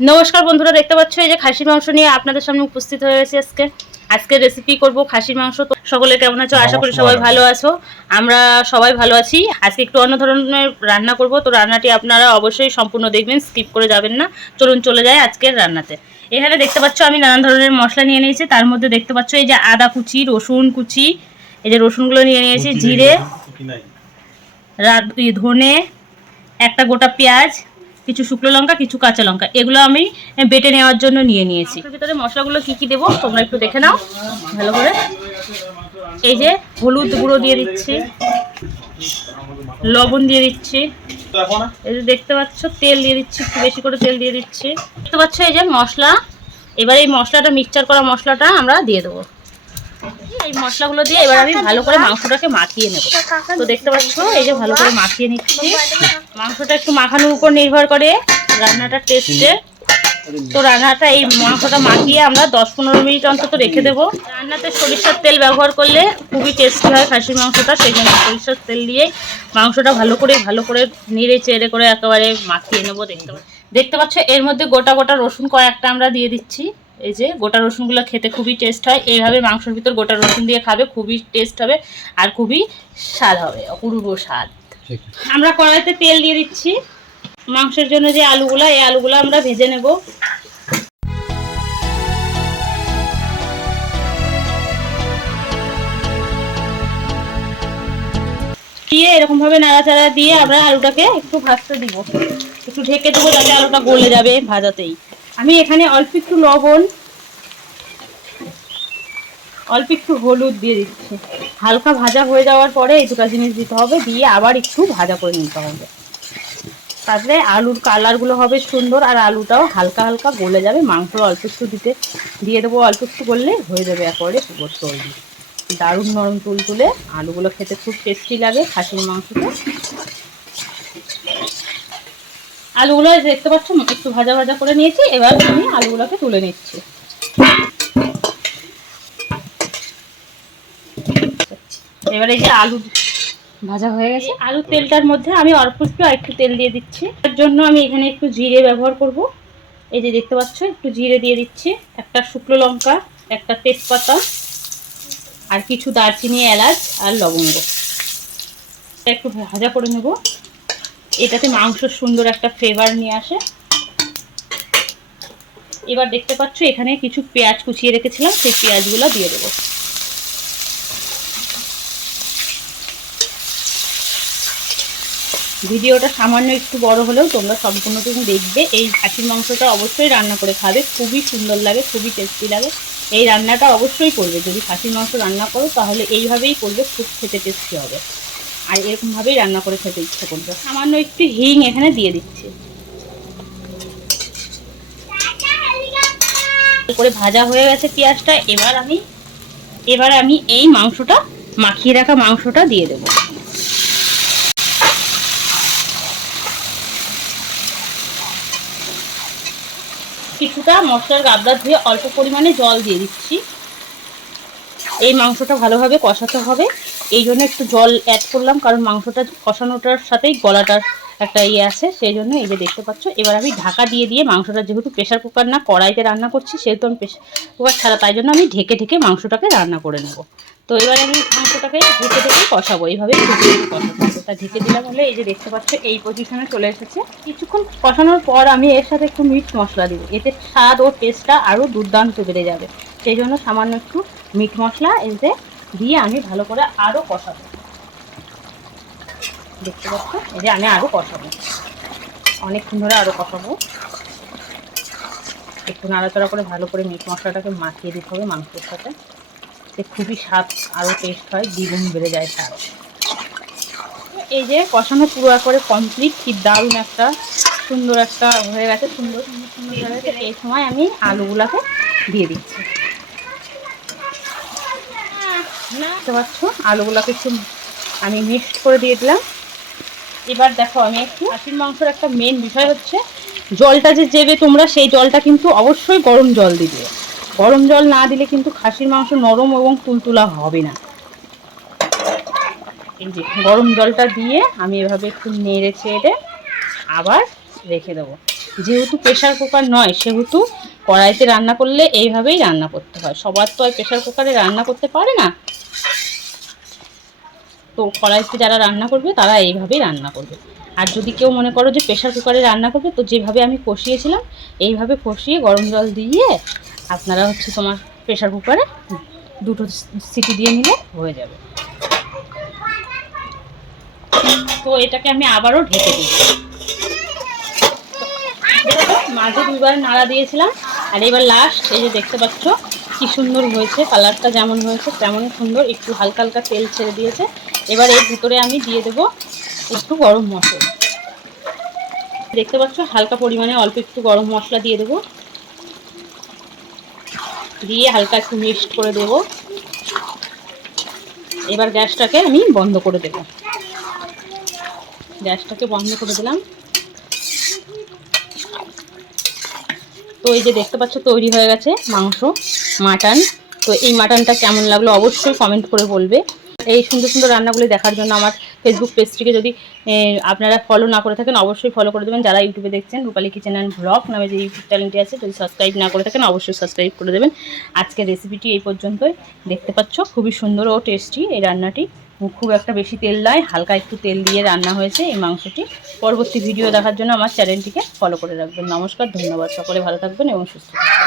নমস্কার বন্ধুরা, দেখতে পাচ্ছ এই যে খাসির মাংস নিয়ে আপনাদের সামনে উপস্থিত হয়ে গেছি। আজকে রেসিপি করব খাসির মাংস। তো সকলে কেমন আছো? আশা করি সবাই ভালো আছো। আমরা সবাই ভালো আছি। আজকে একটু অন্য ধরনের রান্না করব, তো রান্নাটি আপনারা অবশ্যই সম্পূর্ণ দেখবেন, স্কিপ করে যাবেন না। চলুন চলে যাই আজকের রান্নাতে। এখানে দেখতে পাচ্ছ আমি নানান ধরনের মশলা নিয়ে নিয়েছি। তার মধ্যে দেখতে পাচ্ছ এই যে আদা কুচি, রসুন কুচি, এই যে রসুনগুলো নিয়ে নিয়েছি, জিরে, ধনে, একটা গোটা পেঁয়াজ, কিছু শুকনো লঙ্কা, কিছু কাঁচা লঙ্কা, এগুলো আমি বেটে নেওয়ার জন্য নিয়ে নিয়েছি। এর ভিতরে মশলাগুলো কি কি দেবো তোমরা একটু দেখে নাও ভালো করে। এই যে হলুদ গুঁড়ো দিয়ে দিচ্ছি, লবণ দিয়ে দিচ্ছি, এই যে দেখতে পাচ্ছ তেল দিয়ে দিচ্ছি, একটু বেশি করে তেল দিয়ে দিচ্ছি। দেখতে পাচ্ছ এই যে মশলা। এবার এই মশলাটা, মিক্সচার করা মশলাটা আমরা দিয়ে দেবো। এই মশলাগুলো দিয়ে এবার আমি ভালো করে মাংসটাকে মাখিয়ে নেব। তো দেখতে পাচ্ছ এই যে ভালো করে মাখিয়ে নিচ্ছি। মাংসটা একটু মাখানোর উপর নির্ভর করে রান্নাটার টেস্টে। তো রান্নাটা, এই মাংসটা মাখিয়ে আমরা 10-15 মিনিট অন্তত রেখে দেবো। রান্নাতে সরিষার তেল ব্যবহার করলে খুবই টেস্টি হয় খাসির মাংসটা, সেই জন্য সরিষার তেল দিয়ে মাংসটা ভালো করে নেড়ে চেড়ে করে একেবারে মাখিয়ে নেবো। দেখতে পাচ্ছ এর মধ্যে গোটা গোটা রসুন কয়েকটা আমরা দিয়ে দিচ্ছি। এই যে গোটা রসুনগুলো খেতে খুবই টেস্ট হয়। এইভাবে মাংসের ভিতর গোটা রসুন দিয়ে খাবে, খুবই টেস্ট হবে আর খুবই স্বাদ হবে, অপূর্ব স্বাদ। আমরা কড়াইতে তেল দিয়ে দিচ্ছি। মাংসের জন্য যে আলুগুলো, এই আলুগুলো আমরা ভেজে নেব। দিয়ে এরকম ভাবে নাড়াচাড়া দিয়ে আমরা আলুটাকে একটু ভাজতে দিব, একটু ঢেকে দেবো যাতে আলুটা গলে যাবে ভাজাতেই। আমি এখানে অল্প একটু লবণ, অল্প একটু হলুদ দিয়ে দিচ্ছি। হালকা ভাজা হয়ে যাওয়ার পরে এই দুটো জিনিস দিতে হবে, দিয়ে আবার একটু ভাজা করে নিতে হবে। তারপরে আলুর কালারগুলো হবে সুন্দর আর আলুটাও হালকা হালকা গলে যাবে। মাংস অল্প একটু দিয়ে দেবো, অল্প একটু গললে হয়ে যাবে একেবারে তৈরি। দারুণ নরম তুলতুলে আলুগুলো খেতে খুব টেস্টি লাগে খাসির মাংসটা। আলুগুলো দেখতে পাচ্ছ একটু ভাজা ভাজা করে নিয়েছি। এবার আমি আলুগুলোকে তুলে নিচ্ছি। এবার এই যে আলু ভাজা হয়ে গেছে, আলু তেলটার মধ্যে আমি অল্প একটু তেল দিয়ে দিচ্ছি। তার জন্য আমি এখানে একটু জিরে ব্যবহার করব। এই যে দেখতে পাচ্ছ একটু জিরে দিয়ে দিচ্ছি, একটা শুকনো লঙ্কা, একটা তেজপাতা আর কিছু দারচিনি, এলাচ আর লবঙ্গ। একটু ভাজা করে নেব, এটাতে মাংসের সুন্দর একটা ফ্লেভার নিয়ে আসে। এবার দেখতে পাচ্ছ এখানে কিছু পেঁয়াজ কুচিয়ে রেখেছিলাম, সেই পেঁয়াজগুলো দিয়ে দেবো। ভিডিওটা সামান্য একটু বড় হলেও তোমরা সম্পূর্ণটুকু দেখবে। এই খাসির মাংসটা অবশ্যই রান্না করে খাবে, খুবই সুন্দর লাগে, খুবই টেস্টি লাগে। এই রান্নাটা অবশ্যই করবে, যদি খাসির মাংস রান্না করো তাহলে এইভাবেই করবে, খুব খেতে টেস্টি হবে আর এরকমভাবেই রান্না করে খেতে ইচ্ছে করবে। সামান্য একটু হিং এখানে দিয়ে দিচ্ছি। করে ভাজা হয়ে গেছে পেঁয়াজটা। এবার আমি এই মাংসটা, মাখিয়ে রাখা মাংসটা দিয়ে দেবো। কিছুটা মশলার গাবলা ধুয়ে অল্প পরিমাণে জল দিয়ে দিচ্ছি। এই মাংসটা ভালোভাবে কষাতে হবে, এই জন্য একটু জল অ্যাড করলাম, কারণ মাংসটা কষানোটার সাথেই গলাটার একটা আছে, সেই জন্য। এই যে দেখতে পাচ্ছ এবার আমি ঢাকা দিয়ে মাংসটা, যেহেতু প্রেশার কুকার না কড়াইতে রান্না করছি, সেহেতু আমি প্রেশার কুকার ছাড়া, তাই জন্য আমি ঢেকে মাংসটাকে রান্না করে নেব। তো এবার আমি মাংসটাকে ঢেকে কষাবো, এইভাবে কষাবো। তা ঢেকে দিলাম বলে এই যে দেখতে পাচ্ছ এই পজিশনে চলে এসেছে। কিছুক্ষণ কষানোর পর আমি এর সাথে একটু মিট মশলা দিব, এতে স্বাদ ও টেস্টটা আরও দুর্দান্ত বেড়ে যাবে। সেই জন্য সামান্য একটু মিট মশলা এতে দিয়ে আমি ভালো করে আরও কষাবো। দেখতে পাচ্ছ এই যে আমি আরও কষাবো, অনেকক্ষণ ধরে আরও কষাবো। একটু নাড়াচাড়া করে ভালো করে মিট মশলাটাকে মাখিয়ে দিতে হবে মাংসের সাথে, খুবই স্বাদ আরও টেস্ট হয়, দ্বিগুণ বেড়ে যায় স্বাদ। এই যে কষানো পুরো করে কমপ্লিট, কি দারুণ একটা সুন্দর একটা হয়ে গেছে, সুন্দর হয়ে গেছে। এই সময় আমি আলুগুলাকে দিয়ে দিচ্ছি। দেখতে পাচ্ছ আলুগুলাকে একটু আমি মিক্সড করে দিয়ে দিলাম। এবার দেখো আমি একটু, খাসির মাংসের একটা মেন বিষয় হচ্ছে জলটা যে দেবে তোমরা, সেই জলটা কিন্তু অবশ্যই গরম জল দিবে। গরম জল না দিলে কিন্তু খাসির মাংস নরম এবং তুলতুলা হবে না। এই যে গরম জলটা দিয়ে আমি এভাবে একটু নেড়ে চেড়ে আবার রেখে দেবো। যেহেতু প্রেশার কুকার নয় সেহেতু কড়াইতে রান্না করলে এইভাবেই রান্না করতে হয়। সবার তো আর প্রেশার কুকারে রান্না করতে পারে না, তো কড়াইতে যারা রান্না করবে তারা এইভাবেই রান্না করবে। আর যদি কেউ মনে করো যে প্রেশার কুকারে রান্না করবে, তো যেভাবে আমি কষিয়েছিলাম এইভাবে কষিয়ে গরম জল দিয়ে আপনারা হচ্ছে তোমার প্রেশার কুকারে 2টো সিটি দিয়ে নিলে হয়ে যাবে। তো এটাকে আমি আবারও ঢেকে দিই। মাঝে 2বার নাড়া দিয়েছিলাম, আর এবার লাস্ট এই যে দেখতে পাচ্ছ কি সুন্দর হয়েছে, কালারটা যেমন হয়েছে তেমনই সুন্দর, একটু হালকা হালকা তেল ছেড়ে দিয়েছে। এবার এর ভিতরে আমি দিয়ে দেবো একটু গরম মশলা। দেখতে পাচ্ছ হালকা পরিমাণে অল্প একটু গরম মশলা দিয়ে দেবো, দিয়ে হালকা একটু মিক্সড করে দেব। এবার গ্যাসটাকে আমি বন্ধ করে দেব। গ্যাসটাকে বন্ধ করে দিলাম। তো এই যে দেখতে পাচ্ছ তৈরি হয়ে গেছে মাংস, মাটন। তো এই মাটনটা কেমন লাগলো অবশ্যই কমেন্ট করে বলবে। এই সুন্দর সুন্দর রান্নাগুলি দেখার জন্য আমার ফেসবুক পেজটিকে যদি আপনারা ফলো না করে থাকেন অবশ্যই ফলো করে দেবেন। যারা ইউটিউবে দেখছেন রূপালী কিচেন অ্যান্ড ব্লগ নামে যে ইউটিউব চ্যানেলটি আছে, যদি সাবস্ক্রাইব না করে থাকেন অবশ্যই সাবস্ক্রাইব করে দেবেন। আজকের রেসিপিটি এই পর্যন্তই। দেখতে পাচ্ছ খুবই সুন্দর ও টেস্টি এই রান্নাটি। খুব একটা বেশি তেল নয়, হালকা একটু তেল দিয়ে রান্না হয়েছে এই মাংসটি। পরবর্তী ভিডিও দেখার জন্য আমার চ্যানেলটিকে ফলো করে রাখবেন। নমস্কার, ধন্যবাদ। সকলে ভালো থাকবেন এবং সুস্থ থাকবেন।